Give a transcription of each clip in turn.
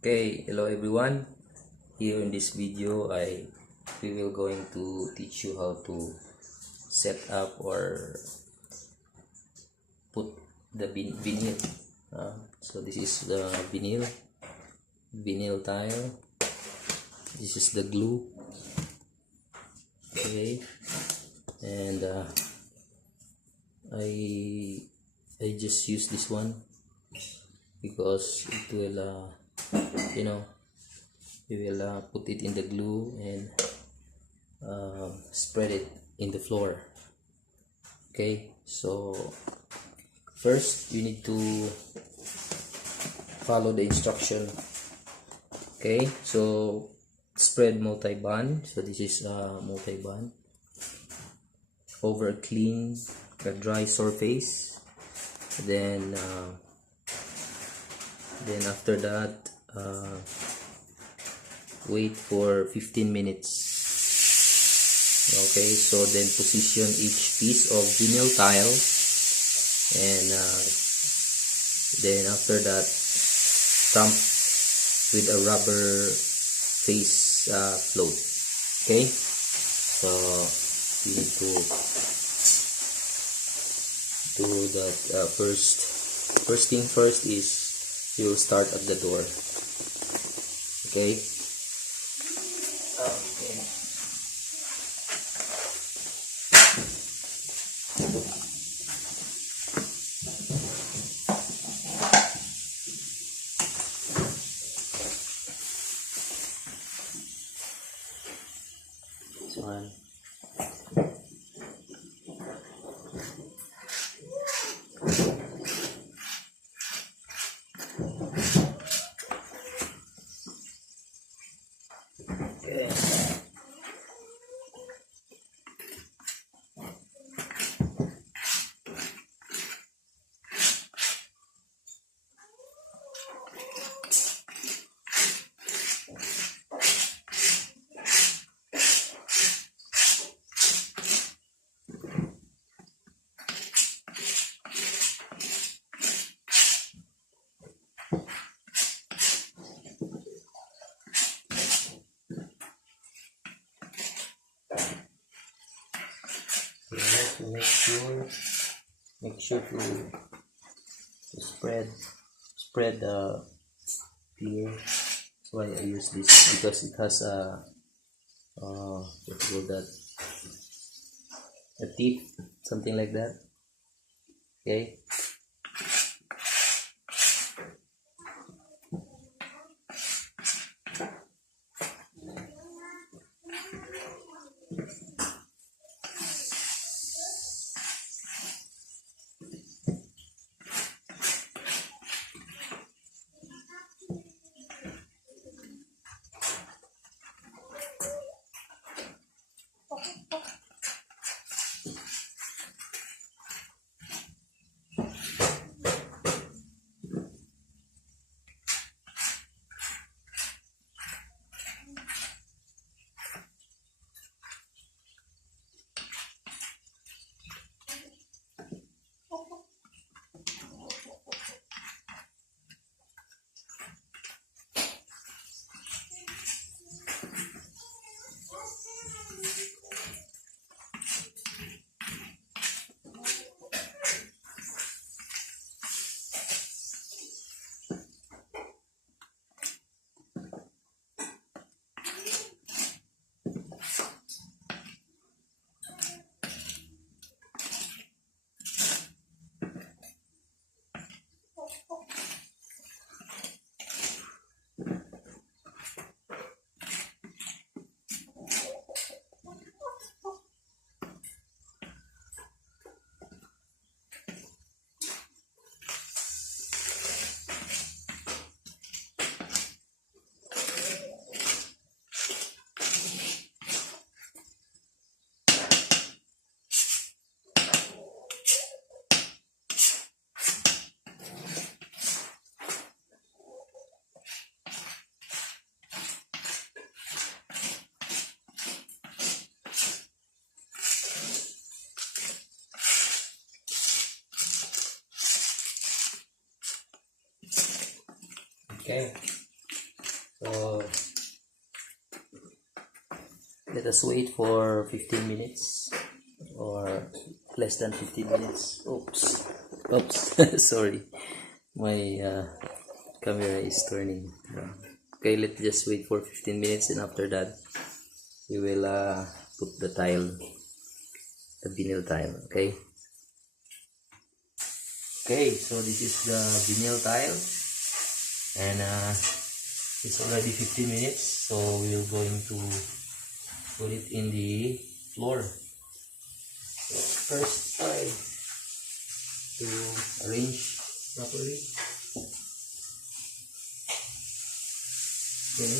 Okay, hello everyone. Here in this video, we will going to teach you how to set up or put the vinyl. So this is the vinyl tile. This is the glue. Okay, and I just use this one because it will we will put it in the glue and spread it in the floor. Okay, so first you need to follow the instruction. Okay, so spread multi-band. So this is multi-band over a clean dry surface. Then after that, wait for 15 minutes. Okay, so then position each piece of vinyl tile, and then after that stamp with a rubber face float. Okay, so you need to do that. First thing first is you will start at the door. Okay. One. Okay. You have to make sure to spread the clear. That's why I use this, because it has what do you call that, a tip, something like that. Okay. Okay, So let us wait for 15 minutes or less than 15 minutes. Oops. Sorry, my camera is turning. Okay, let's just wait for 15 minutes, and after that we will put the vinyl tile. Okay, so this is the vinyl tile, and it's already 15 minutes, so we're going to put it in the floor. So first, try to arrange properly. Okay.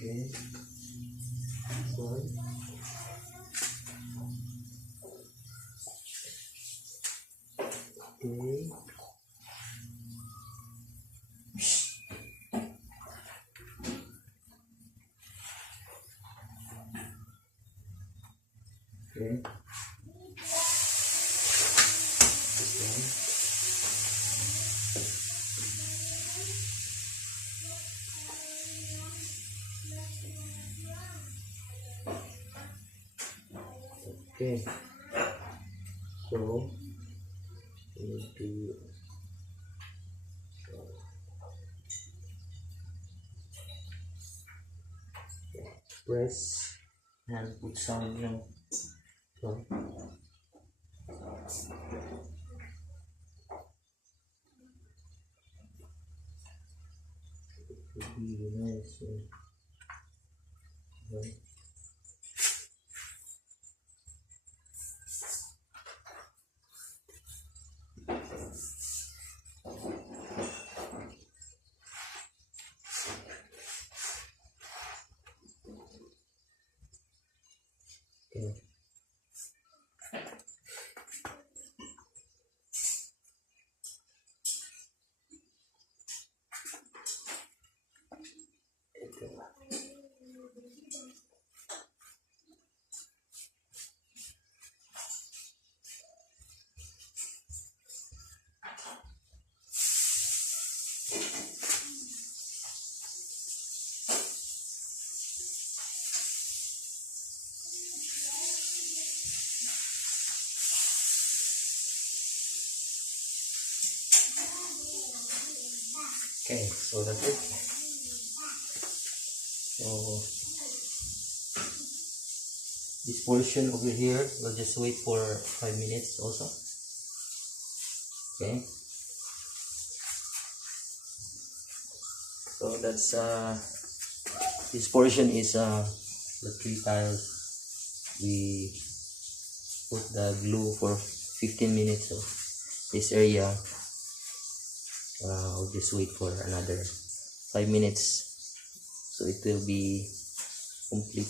Okay. Sorry. Okay. Okay. Okay. So we need to press and put some, so it would be nice. Okay. Okay, so that's it. So this portion over here, we'll just wait for 5 minutes also. Okay. So that's this portion is the 3 tiles. We put the glue for 15 minutes. So this area, I'll just wait for another 5 minutes, so it will be complete.